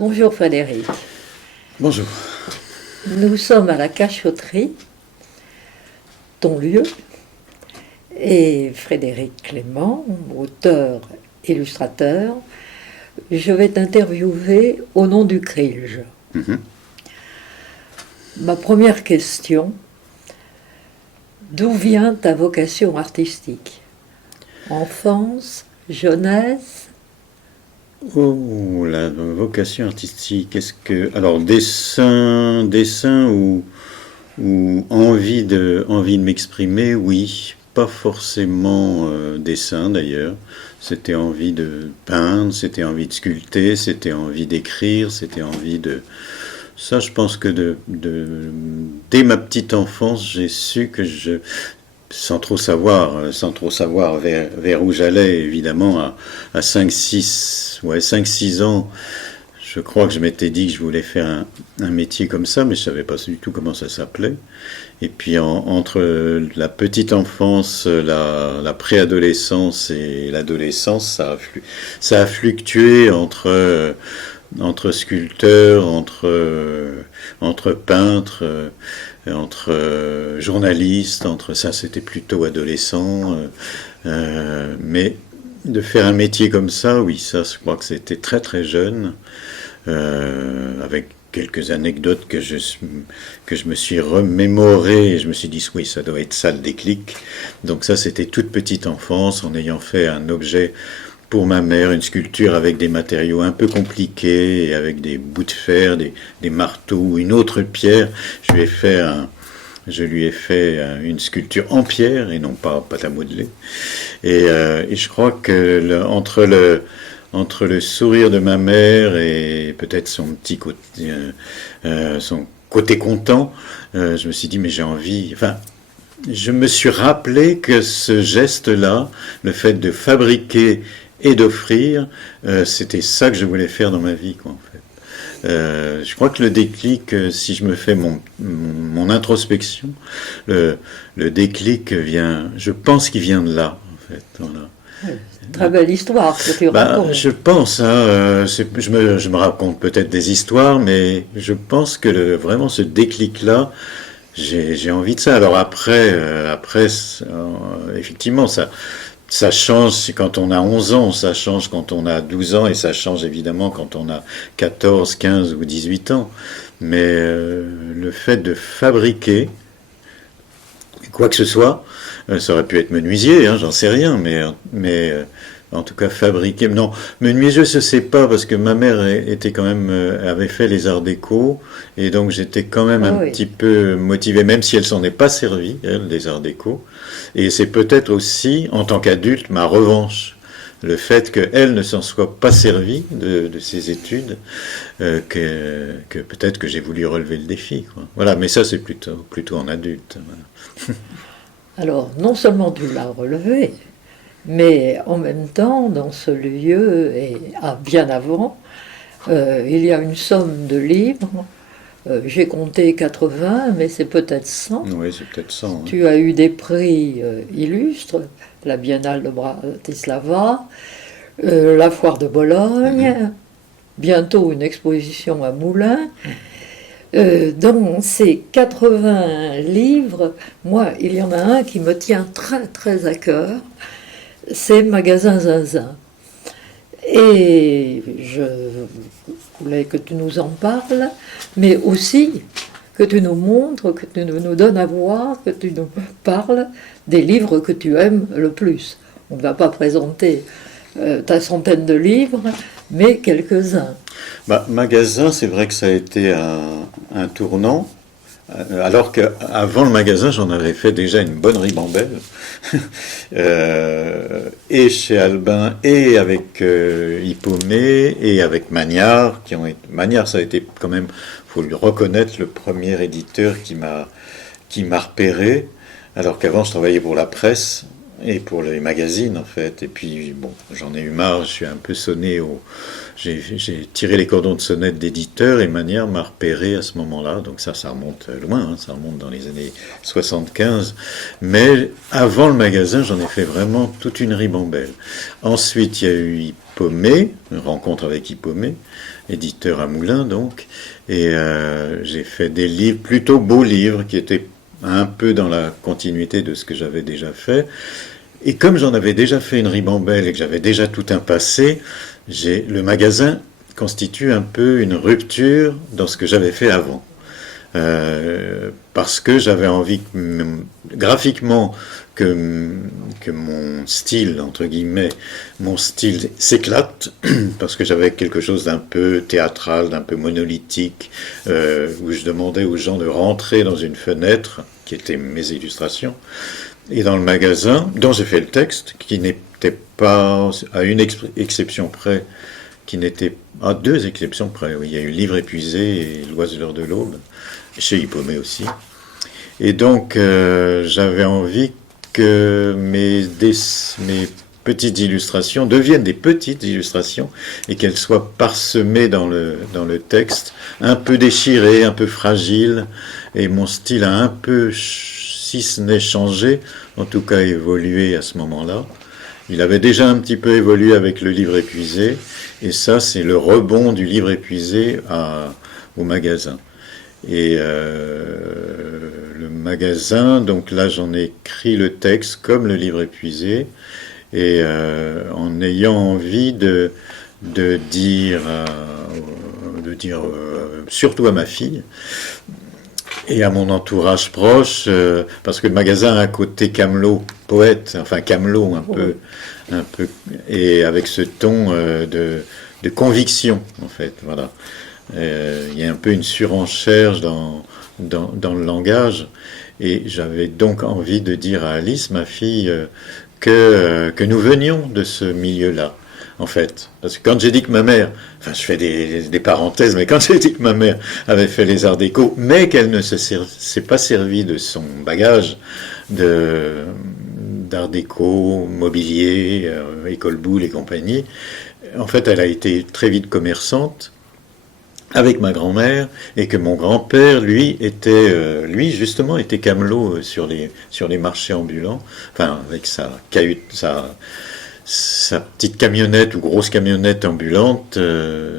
Bonjour Frédéric. Bonjour. Nous sommes à la Cachotterie, ton lieu, et Frédéric Clément, auteur, illustrateur, je vais t'interviewer au nom du Krilge. Ma première question, d'où vient ta vocation artistique? Enfance, jeunesse? Oh, la vocation artistique, est-ce que... Alors, dessin ou envie de m'exprimer, oui. Pas forcément dessin, d'ailleurs. C'était envie de peindre, c'était envie de sculpter, c'était envie d'écrire, c'était envie de... Ça, je pense que dès ma petite enfance, j'ai su que sans trop savoir vers où j'allais, évidemment, à 5-6 ans, je crois que je m'étais dit que je voulais faire un métier comme ça, mais je savais pas du tout comment ça s'appelait. Et puis entre la petite enfance, la préadolescence et l'adolescence, ça a fluctué entre sculpteurs, entre peintres, entre journalistes, entre ça, c'était plutôt adolescent. Mais de faire un métier comme ça, oui, ça, je crois que c'était très très jeune, avec quelques anecdotes que je me suis remémoré et je me suis dit, oui, ça doit être ça le déclic. Donc ça, c'était toute petite enfance, en ayant fait un objet pour ma mère, une sculpture avec des matériaux un peu compliqués, et avec des bouts de fer, des marteaux, une autre pierre. Je lui ai fait une sculpture en pierre et non pas pâte à modeler. Et je crois que entre le sourire de ma mère et peut-être son côté content, je me suis dit, mais j'ai envie... Enfin, je me suis rappelé que ce geste-là, le fait de fabriquer et d'offrir, c'était ça que je voulais faire dans ma vie, quoi, en fait. Je crois que le déclic, si je me fais mon introspection, le déclic vient, je pense qu'il vient de là, en fait. Voilà. Très belle histoire que tu racontes. Je pense, hein, je me raconte peut-être des histoires, mais je pense que vraiment ce déclic-là, j'ai envie de ça. Alors après, effectivement, ça change quand on a 11 ans, ça change quand on a 12 ans, et ça change évidemment quand on a 14, 15 ou 18 ans. Mais le fait de fabriquer quoi que ce soit, ça aurait pu être menuisier, hein, j'en sais rien, mais en tout cas fabriquer... Non, menuisier, je sais pas, parce que ma mère avait fait les arts déco, et donc j'étais quand même un petit peu motivé, même si elle s'en est pas servie, elle, des arts déco. Et c'est peut-être aussi, en tant qu'adulte, ma revanche. Le fait qu'elle ne s'en soit pas servie de ses études, que peut-être que j'ai voulu relever le défi, quoi. Voilà, mais ça c'est plutôt en adulte. Voilà. Alors, non seulement tu l'as relevé, mais en même temps, dans ce lieu, et bien avant, il y a une somme de livres. J'ai compté 80, mais c'est peut-être 100. Oui, c'est peut-être 100. Hein. Tu as eu des prix illustres, la Biennale de Bratislava, la Foire de Bologne, bientôt une exposition à Moulins. Dans ces 80 livres, moi, il y en a un qui me tient très très à cœur, c'est Magasin Zinzin. Et je voulais que tu nous en parles, mais aussi que tu nous montres, que tu nous donnes à voir, que tu nous parles des livres que tu aimes le plus. On ne va pas présenter ta centaine de livres, mais quelques-uns. Magasin, c'est vrai que ça a été un tournant. Alors qu'avant le magasin, j'en avais fait déjà une bonne ribambelle, et chez Albin, et avec Hippomée, et avec Magnard, Magnard, ça a été quand même, faut lui reconnaître, le premier éditeur qui m'a repéré, alors qu'avant je travaillais pour la presse, et pour les magazines en fait. Et puis bon, j'en ai eu marre, je suis un peu sonné j'ai tiré les cordons de sonnette d'éditeur et Manière m'a repéré à ce moment-là. Donc ça remonte loin, hein, ça remonte dans les années 75. Mais avant le magasin, j'en ai fait vraiment toute une ribambelle. Ensuite, il y a eu Hippomée, une rencontre avec Hippomée, éditeur à Moulins donc. Et j'ai fait des livres, plutôt beaux livres, qui étaient un peu dans la continuité de ce que j'avais déjà fait. Et comme j'en avais déjà fait une ribambelle et que j'avais déjà tout un passé, le magasin constitue un peu une rupture dans ce que j'avais fait avant. Parce que j'avais envie graphiquement que mon style, entre guillemets, mon style s'éclate, parce que j'avais quelque chose d'un peu théâtral, d'un peu monolithique, où je demandais aux gens de rentrer dans une fenêtre, qui étaient mes illustrations, et dans le magasin, dont j'ai fait le texte, qui n'était pas, à une exception près, qui n'était à deux exceptions près. Oui, il y a eu Livre épuisé et L'Oiseleur de l'Aube, chez Hippomée aussi. Et donc, j'avais envie que mes petites illustrations deviennent des petites illustrations et qu'elles soient parsemées dans le texte, un peu déchirées, un peu fragiles. Et mon style a un peu, si ce n'est changé, en tout cas évolué à ce moment-là. Il avait déjà un petit peu évolué avec le Livre épuisé, et ça, c'est le rebond du Livre épuisé au magasin. Et le magasin, donc là, j'en ai écrit le texte comme le Livre épuisé, et en ayant envie de dire surtout à ma fille, et à mon entourage proche, parce que le magasin a un côté camelot, poète, enfin camelot un peu, et avec ce ton de conviction, en fait, voilà. Il y a un peu une surenchère dans le langage, et j'avais donc envie de dire à Alice, ma fille, que nous venions de ce milieu-là. En fait, parce que quand j'ai dit que ma mère, enfin je fais des parenthèses, mais quand j'ai dit que ma mère avait fait les arts déco, mais qu'elle ne s'est pas servie de son bagage d'art déco, mobilier, école boule et compagnie, en fait elle a été très vite commerçante avec ma grand-mère, et que mon grand-père, lui justement était camelot sur les marchés ambulants, enfin avec sa petite camionnette ou grosse camionnette ambulante.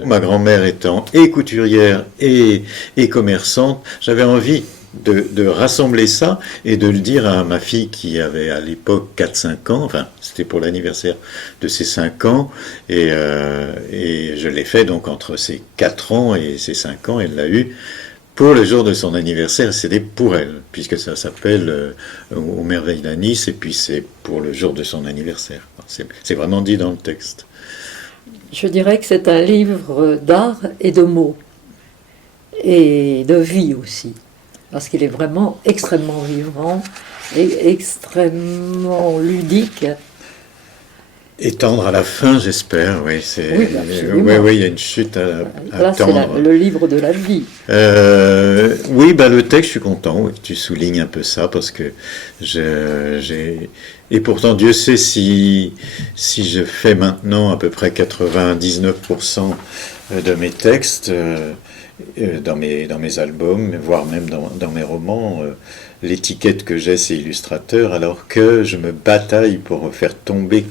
Ma grand-mère étant et couturière et commerçante, j'avais envie de rassembler ça et de le dire à ma fille qui avait à l'époque 4-5 ans, enfin c'était pour l'anniversaire de ses 5 ans, et je l'ai fait donc entre ses 4 ans et ses 5 ans, elle l'a eu pour le jour de son anniversaire, c'était pour elle, puisque ça s'appelle Aux Merveilles d'Anis, et puis c'est pour le jour de son anniversaire. C'est vraiment dit dans le texte. Je dirais que c'est un livre d'art et de mots, et de vie aussi, parce qu'il est vraiment extrêmement vivant et extrêmement ludique. Et tendre à la fin, j'espère, oui. Oui, il y a une chute à là, tendre. C'est le livre de la vie. Oui, le texte, je suis content que tu soulignes un peu ça, parce que et pourtant, Dieu sait si je fais maintenant à peu près 99% de mes textes dans mes albums, voire même dans mes romans, l'étiquette que j'ai, c'est illustrateur, alors que je me bataille pour faire tomber,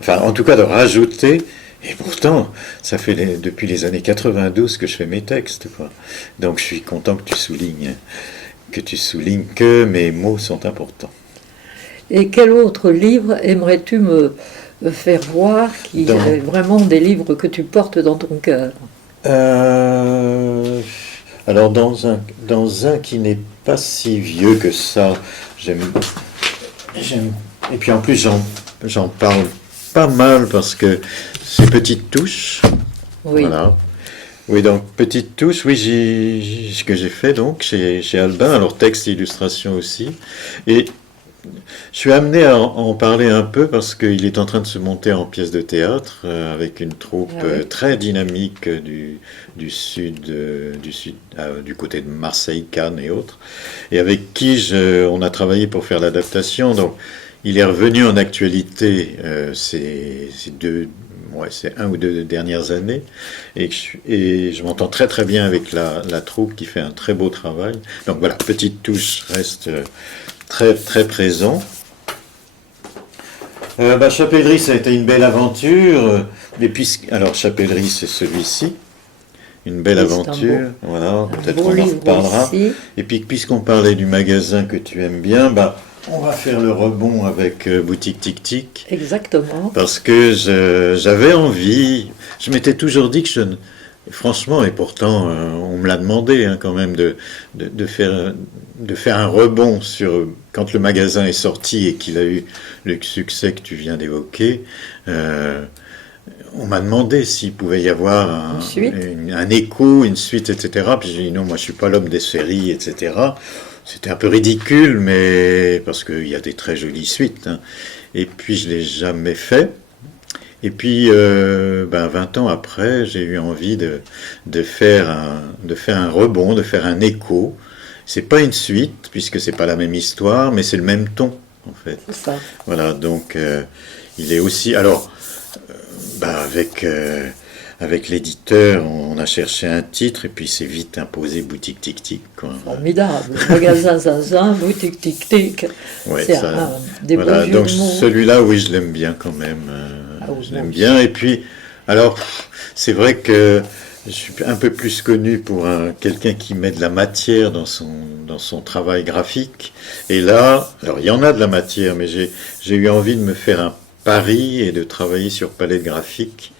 enfin en tout cas de rajouter, et pourtant ça fait depuis les années 92 que je fais mes textes, quoi. Donc je suis content que tu soulignes que mes mots sont importants. Et quel autre livre aimerais-tu me faire voir qui est vraiment des livres que tu portes dans ton cœur? Alors dans un qui n'est pas si vieux que ça, j'aime, et puis en plus j'en parle pas mal parce que c'est Petite Touche. Oui. Voilà. Oui, donc Petite Touche, oui, ce que j'ai fait donc chez Albin, alors texte et illustration aussi, et Je suis amené à en parler un peu parce qu'il est en train de se monter en pièce de théâtre avec une troupe Ah oui. très dynamique du sud, du côté de Marseille, Cannes et autres, et avec qui on a travaillé pour faire l'adaptation. Donc, il est revenu en actualité ces 1 ou 2 dernières années, et je m'entends très très bien avec la troupe qui fait un très beau travail. Donc voilà, petite touche reste très très présent. Chapellerie, ça a été une belle aventure. Alors, Chapellerie, c'est celui-ci. Une belle Oui, c'est aventure. Voilà, un peut-être beau qu'on en livre reparlera. aussi. Et puis, puisqu'on parlait du magasin que tu aimes bien, on va faire le rebond avec Boutique Tic Tic. Exactement. Parce que j'avais envie, je m'étais toujours dit que franchement, et pourtant on me l'a demandé hein, quand même de faire un rebond sur quand le magasin est sorti et qu'il a eu le succès que tu viens d'évoquer. On m'a demandé s'il pouvait y avoir Une suite. un écho, une suite, etc. Puis j'ai dit non, moi je suis pas l'homme des séries, etc. C'était un peu ridicule, mais parce qu'il y a des très jolies suites. Hein. Et puis je l'ai jamais fait. Et puis 20 ans après, j'ai eu envie de faire un rebond, de faire un écho. C'est pas une suite puisque c'est pas la même histoire, mais c'est le même ton en fait. C'est ça. Voilà, donc il est aussi. Alors avec l'éditeur, on a cherché un titre et puis c'est vite imposé Boutique Tic Tic. Quoi. Formidable. Magasin Zinzin, boutique Tic Tic. Ouais, C'est des beaux voilà, jeux donc de mots. celui-là, oui, je l'aime bien quand même. Ah oui, Je moi l'aime aussi. bien. Et puis, alors, c'est vrai que je suis un peu plus connu pour quelqu'un qui met de la matière dans son travail graphique. Et là, alors il y en a de la matière, mais j'ai eu envie de me faire un pari et de travailler sur palette graphique.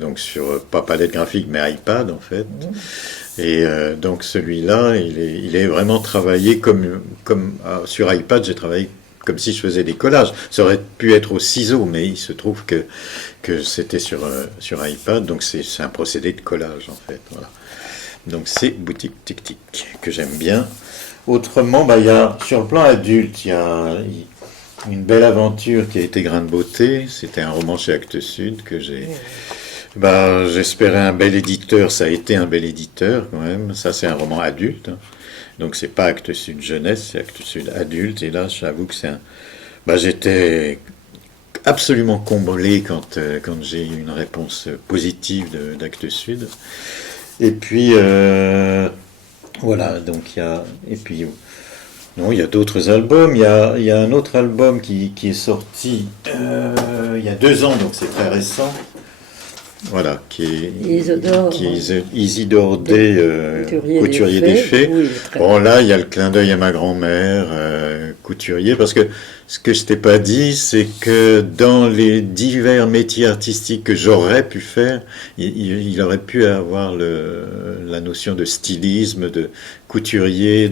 Donc pas palette graphique mais iPad en fait. Et donc celui-là, il est vraiment travaillé comme sur iPad, j'ai travaillé comme si je faisais des collages. Ça aurait pu être au ciseau, mais il se trouve que c'était sur iPad, donc c'est un procédé de collage en fait. Voilà. Donc c'est Boutique Tic Tic que j'aime bien. Autrement, il y a sur le plan adulte, il y a une belle aventure qui a été Grain de beauté. C'était un roman chez Actes Sud que j'espérais un bel éditeur. Ça a été un bel éditeur quand même. Ça, c'est un roman adulte. Hein. Donc, c'est pas Actes Sud jeunesse, c'est Actes Sud adulte. Et là, j'avoue que j'étais absolument comblé quand j'ai eu une réponse positive d'Actes Sud. Et puis, voilà. Donc, et puis, non, il y a d'autres albums. Il y a un autre album qui est sorti il y a 2 ans, donc c'est très récent. Voilà, qui est Isidore D, couturier des Fées. Oui, Bon, là, il y a le clin d'œil à ma grand-mère, couturier, parce que ce que je t'ai pas dit, c'est que dans les divers métiers artistiques que j'aurais pu faire, il aurait pu avoir la notion de stylisme, de couturier,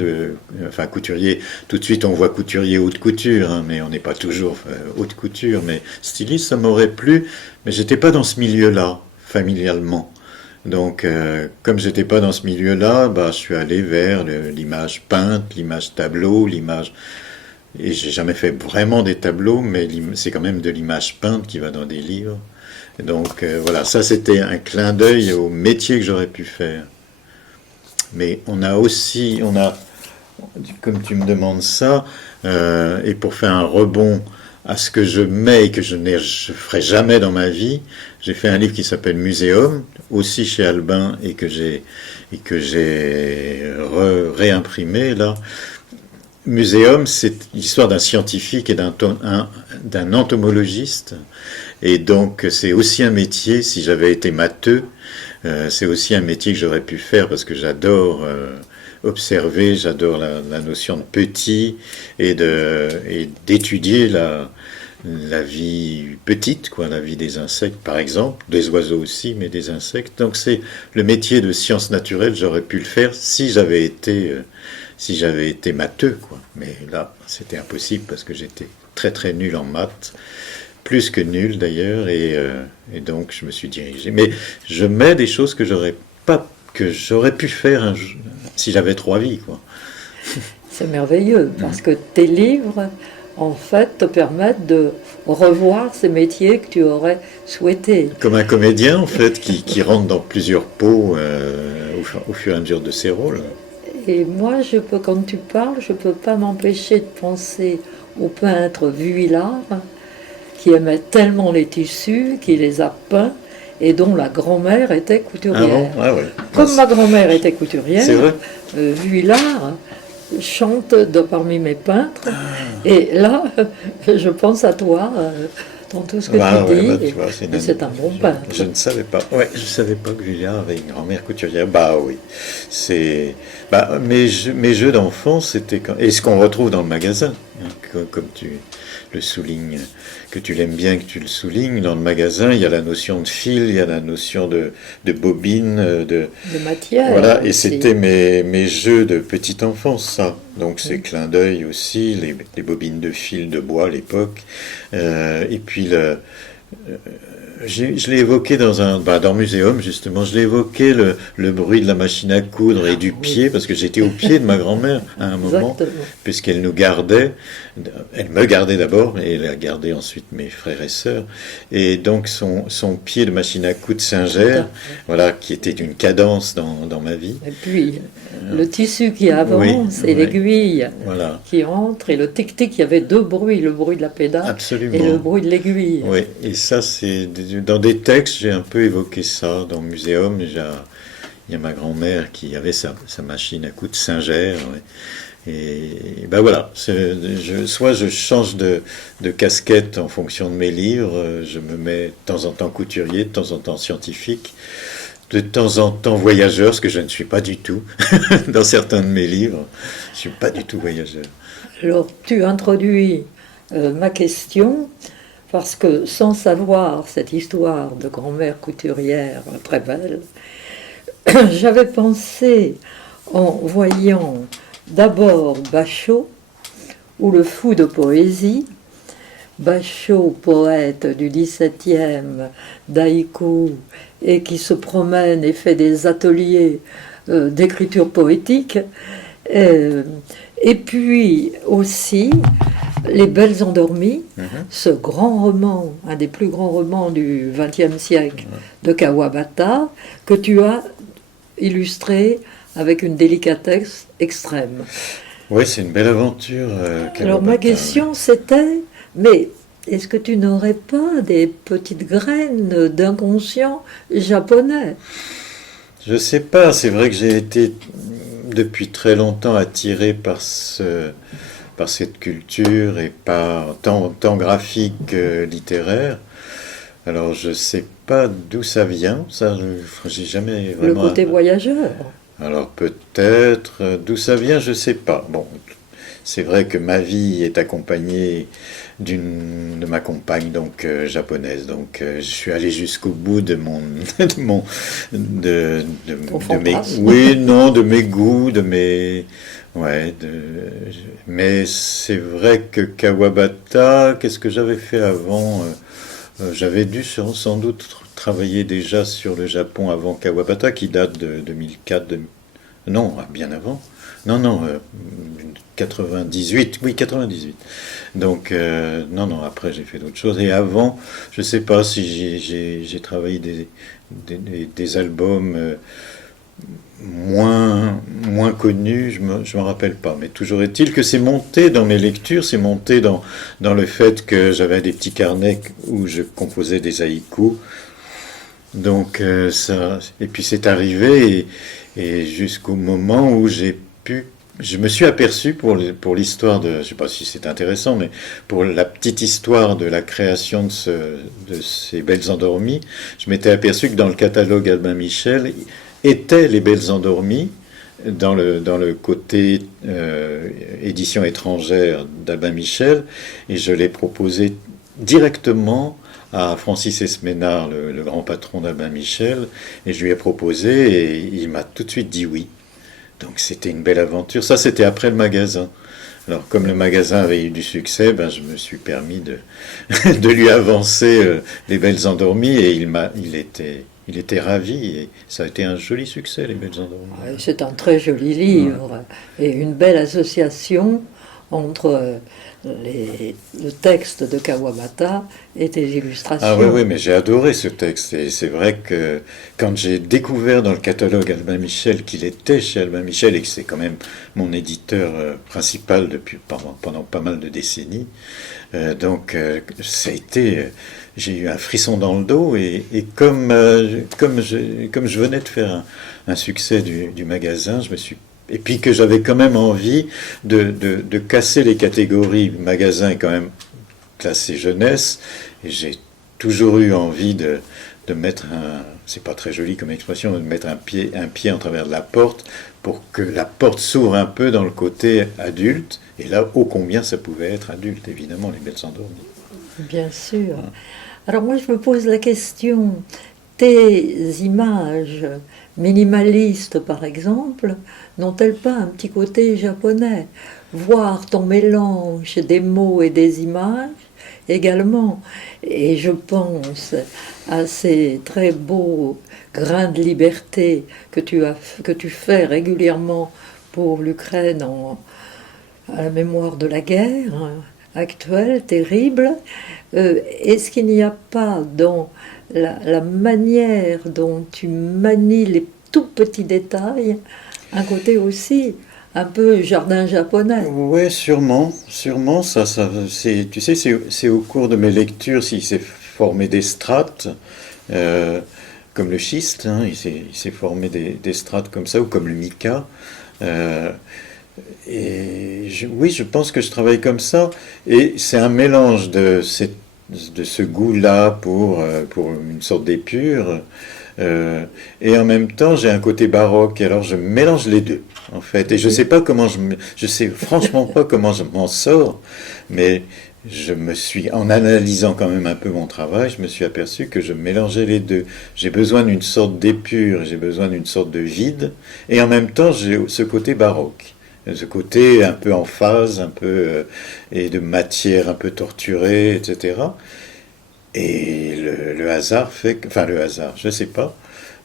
enfin couturier, tout de suite on voit couturier haute couture, hein, mais on n'est pas toujours haute couture, mais styliste, ça m'aurait plu, mais j'étais pas dans ce milieu-là, familialement. Donc, comme j'étais pas dans ce milieu-là, je suis allé vers l'image peinte, l'image tableau, l'image. Et j'ai jamais fait vraiment des tableaux, mais c'est quand même de l'image peinte qui va dans des livres. Et donc, voilà, ça c'était un clin d'œil au métier que j'aurais pu faire. Mais comme tu me demandes ça, et pour faire un rebond à ce que je mets et que je ferai jamais dans ma vie, j'ai fait un livre qui s'appelle Muséum, aussi chez Albin, et que j'ai réimprimé là. Muséum, c'est l'histoire d'un scientifique et d'un entomologiste, et donc c'est aussi un métier. Si j'avais été matheux, c'est aussi un métier que j'aurais pu faire parce que j'adore observer, j'adore la notion de petit et d'étudier la vie petite, quoi, la vie des insectes par exemple, des oiseaux aussi, mais des insectes. Donc c'est le métier de sciences naturelles, j'aurais pu le faire si j'avais été matheux, quoi. Mais là, c'était impossible parce que j'étais très très nul en maths, plus que nul d'ailleurs, et donc je me suis dirigé. Mais je mets des choses que j'aurais pu faire si j'avais 3 vies, quoi. c'est merveilleux, parce que tes livres, en fait, te permettent de revoir ces métiers que tu aurais souhaité. Comme un comédien, en fait, qui rentre dans plusieurs peaux au fur et à mesure de ses rôles. Et moi, quand tu parles, je ne peux pas m'empêcher de penser au peintre Vuillard, qui aimait tellement les tissus, qui les a peints, et dont la grand-mère était couturière. Ah bon? Ah ouais. Comme ma grand-mère était couturière, C'est vrai. Vuillard chante parmi mes peintres, et là, je pense à toi, dans tout ce que tu dis, tu vois, c'est un bon peintre. Je ne savais pas. Ouais, je savais pas que Julien avait une grand-mère couturière. Bah oui. Mes jeux d'enfance, c'était et ce qu'on retrouve dans le magasin, hein, comme tu le soulignes, que tu l'aimes bien, que tu le soulignes, dans le magasin, il y a la notion de fil, il y a la notion de bobine, de matière. Voilà, et c'était mes jeux de petite enfance, ça. Donc c'est clin d'œil aussi, les bobines de fil de bois à l'époque. Et puis je l'ai évoqué dans Muséum, justement, je l'ai évoqué le bruit de la machine à coudre et du pied, parce que j'étais au pied de ma grand-mère à un moment, puisqu'elle nous gardait. Elle me gardait d'abord, et elle a gardé ensuite mes frères et sœurs. Et donc son pied de machine à coudre Singer, voilà, qui était d'une cadence dans ma vie. Et puis le tissu qui avance et l'aiguille qui entre, et le tic-tic, il y avait deux bruits, le bruit de la pédale Absolument. Et le bruit de l'aiguille. Oui, et ça, c'est dans des textes, j'ai un peu évoqué ça. Dans le Muséum, il y a ma grand-mère qui avait sa machine à coudre Singer. Ouais. Et ben voilà, soit je change de casquette en fonction de mes livres, je me mets de temps en temps couturier, de temps en temps scientifique, de temps en temps voyageur, ce que je ne suis pas du tout dans certains de mes livres. Je ne suis pas du tout voyageur. Alors, tu introduis ma question, parce que sans savoir cette histoire de grand-mère couturière très belle, j'avais pensé, en voyant d'abord Bachot, ou le fou de poésie, Bachot, poète du XVIIe, d'haïku, et qui se promène et fait des ateliers d'écriture poétique, et puis aussi Les Belles Endormies, ce grand roman, un des plus grands romans du XXe siècle de Kawabata, que tu as illustré avec une délicatesse extrême. Oui, c'est une belle aventure. Alors ma question c'était, mais est-ce que tu n'aurais pas des petites graines d'inconscient japonais? Je sais pas, c'est vrai que j'ai été depuis très longtemps attiré par cette culture et par tant graphique littéraire. Alors je sais pas d'où ça vient, ça j'ai jamais vraiment... Le côté voyageur. Alors peut-être, d'où ça vient, je sais pas. Bon, c'est vrai que ma vie est accompagnée de ma compagne donc japonaise, donc je suis allé jusqu'au bout de mes goûts, mais c'est vrai que Kawabata, qu'est-ce que j'avais fait avant? J'avais dû sans doute travailler déjà sur le Japon avant Kawabata, qui date de 2004, non, bien avant. Non, 98, oui, 98. Donc, non, après j'ai fait d'autres choses. Et avant, je sais pas si j'ai travaillé des albums moins connus, je me rappelle pas. Mais toujours est-il que c'est monté dans mes lectures, c'est monté dans le fait que j'avais des petits carnets où je composais des haïkus. Donc, ça, et puis c'est arrivé, et jusqu'au moment où je me suis aperçu pour l'histoire de, je sais pas si c'est intéressant, mais pour la petite histoire de la création de ces Belles Endormies, je m'étais aperçu que dans le catalogue Albin Michel étaient les Belles Endormies dans le côté édition étrangère d'Albin Michel, et je l'ai proposé directement à Francis Esménard, le grand patron d'Albin Michel, et je lui ai proposé, et il m'a tout de suite dit oui. Donc c'était une belle aventure. Ça, c'était après le magasin. Alors, comme le magasin avait eu du succès, je me suis permis de lui avancer Les Belles Endormies, et il Il était ravi et ça a été un joli succès, Les Belles Endormies. Ouais, c'est un très joli livre et une belle association entre le texte de Kawabata et tes illustrations. Ah oui, oui, mais j'ai adoré ce texte. Et c'est vrai que quand j'ai découvert dans le catalogue Albin Michel qu'il était chez Albin Michel et que c'est quand même mon éditeur principal depuis pendant pas mal de décennies, ça a été, j'ai eu un frisson dans le dos et comme je venais de faire un succès du magasin, et puis que j'avais quand même envie de casser les catégories. Magasin est quand même classé jeunesse, et j'ai toujours eu envie de mettre c'est pas très joli comme expression, de mettre un pied en travers de la porte pour que la porte s'ouvre un peu dans le côté adulte. Et là, ô combien ça pouvait être adulte, évidemment, Les Belles Endormies. Bien sûr. Alors moi, je me pose la question, tes images minimalistes, par exemple, n'ont-elles pas un petit côté japonais? Voir ton mélange des mots et des images également. Et je pense à ces très beaux grains de liberté que tu fais régulièrement pour l'Ukraine à la mémoire de la guerre actuelle, terrible. Est-ce qu'il n'y a pas dans la manière dont tu manies les tout petits détails un côté aussi un peu jardin japonais? Ouais, sûrement, tu sais, c'est au cours de mes lectures, s'il s'est formé des strates, comme le schiste, hein, il s'est formé des strates comme ça, ou comme le mica. Oui, je pense que je travaille comme ça, et c'est un mélange de ce goût-là pour une sorte d'épure, et en même temps j'ai un côté baroque, alors je mélange les deux en fait, et je sais pas je sais franchement pas comment je m'en sors, mais en analysant quand même un peu mon travail, je me suis aperçu que je mélangeais les deux. J'ai besoin d'une sorte d'épure, j'ai besoin d'une sorte de vide, et en même temps j'ai ce côté baroque. Ce côté un peu en phase, un peu et de matière un peu torturée, etc. Et le hasard fait que, enfin le hasard, je sais pas,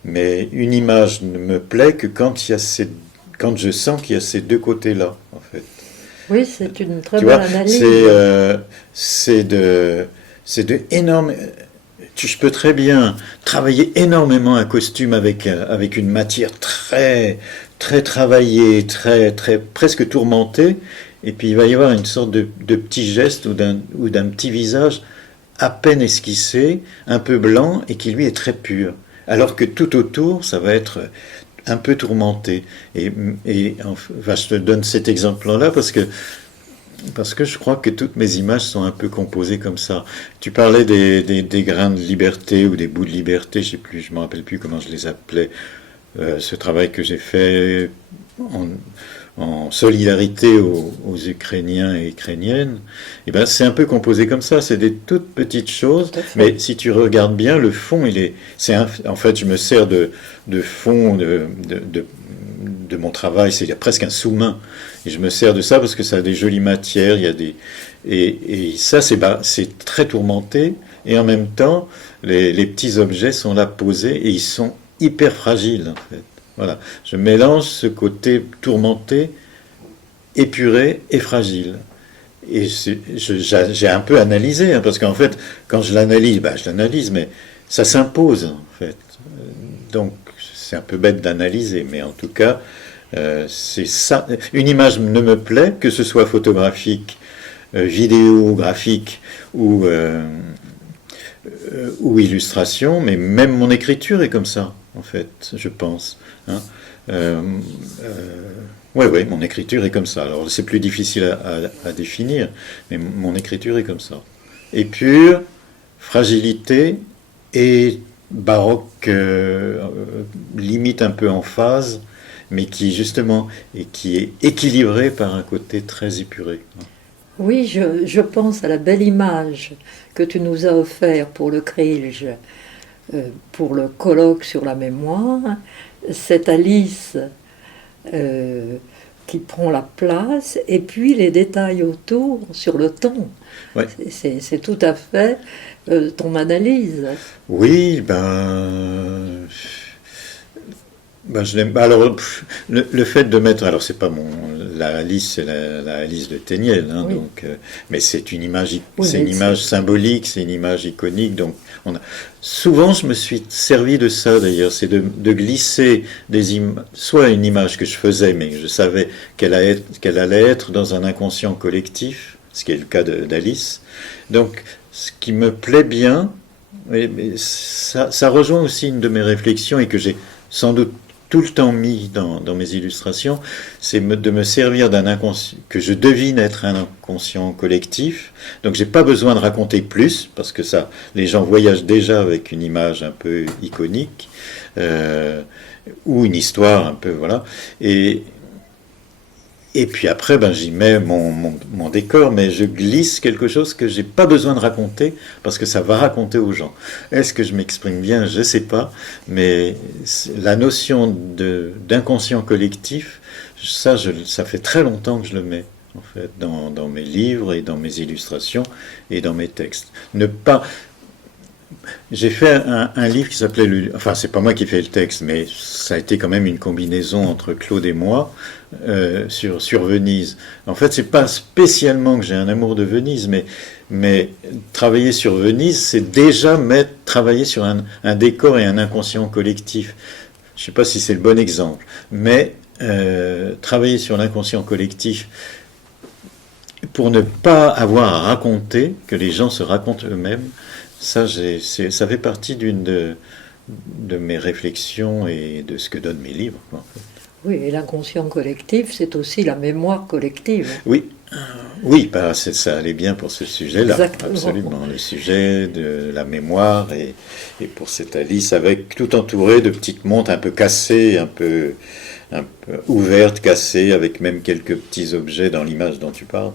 mais une image ne me plaît que quand je sens qu'il y a ces deux côtés-là, en fait. Oui, c'est une très Tu belle vois, analyse. c'est de énorme. Je peux très bien travailler énormément un costume avec une matière très très travaillée, très presque tourmentée, et puis il va y avoir une sorte de petit geste ou d'un petit visage à peine esquissé, un peu blanc, et qui lui est très pur. Alors que tout autour, ça va être un peu tourmenté. Enfin, je te donne cet exemple-là parce que je crois que toutes mes images sont un peu composées comme ça. Tu parlais des grains de liberté ou des bouts de liberté, je sais plus, je me rappelle plus comment je les appelais. Ce travail que j'ai fait en solidarité aux Ukrainiens et Ukrainiennes, et ben c'est un peu composé comme ça. C'est des toutes petites choses, mais si tu regardes bien, le fond, en fait, je me sers de fond de mon travail. C'est presque un sous-main, et je me sers de ça parce que ça a des jolies matières. Il y a et ça, c'est très tourmenté, et en même temps, les petits objets sont là posés et ils sont hyper fragiles, en fait. Voilà, je mélange ce côté tourmenté, épuré et fragile. Et j'ai un peu analysé, hein, parce qu'en fait, quand je l'analyse, je l'analyse, mais ça s'impose, en fait. Donc, c'est un peu bête d'analyser, mais en tout cas, c'est ça. Une image ne me plaît, que ce soit photographique, vidéographique ou illustration, mais même mon écriture est comme ça, en fait, je pense. Hein. Ouais, mon écriture est comme ça. Alors, c'est plus difficile à définir, mais mon écriture est comme ça. Épure, fragilité et baroque, limite un peu en phase, mais qui, justement, qui est équilibré par un côté très épuré. Oui, je pense à la belle image que tu nous as offerte pour le Krilj, pour le colloque sur la mémoire. Cette Alice qui prend la place, et puis les détails autour sur le ton. Ouais. C'est tout à fait ton analyse. Oui, je l'aime. Alors, le fait de mettre, alors c'est pas la Alice, c'est la Alice de Téniel, hein, Oui. donc, mais c'est une image, Oui, c'est une mais image symbolique, c'est une image iconique, donc souvent je me suis servi de ça d'ailleurs, c'est de glisser soit une image que je faisais, mais je savais qu'elle allait être dans un inconscient collectif, ce qui est le cas d'Alice. Donc, ce qui me plaît bien, mais ça rejoint aussi une de mes réflexions et que j'ai sans doute tout le temps mis dans mes illustrations, c'est de me servir d'un inconscient que je devine être un inconscient collectif. Donc j'ai pas besoin de raconter plus parce que ça, les gens voyagent déjà avec une image un peu iconique ou une histoire un peu voilà. Et puis après, j'y mets mon décor, mais je glisse quelque chose que j'ai pas besoin de raconter parce que ça va raconter aux gens. Est-ce que je m'exprime bien? Je sais pas, mais la notion d'inconscient collectif, ça fait très longtemps que je le mets en fait dans mes livres et dans mes illustrations et dans mes textes. J'ai fait un livre qui s'appelait, enfin c'est pas moi qui ai fait le texte, mais ça a été quand même une combinaison entre Claude et moi sur Venise. En fait, c'est pas spécialement que j'ai un amour de Venise, mais travailler sur Venise, c'est déjà travailler sur un décor et un inconscient collectif. Je sais pas si c'est le bon exemple, mais travailler sur l'inconscient collectif pour ne pas avoir à raconter, que les gens se racontent eux-mêmes. Ça fait partie d'une de mes réflexions et de ce que donnent mes livres, quoi, en fait. Oui, et l'inconscient collectif, c'est aussi la mémoire collective. Oui, oui, ça allait bien pour ce sujet-là. Exactement. Absolument, le sujet de la mémoire et pour cette Alice avec tout entouré de petites montres un peu cassées, un peu ouvertes, cassées, avec même quelques petits objets dans l'image dont tu parles.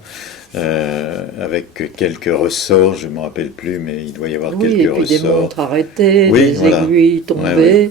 Avec quelques ressorts, je ne me rappelle plus, mais il doit y avoir Oui, quelques et puis ressorts. des montres arrêtées, Oui, des voilà. aiguilles tombées. Ouais, ouais.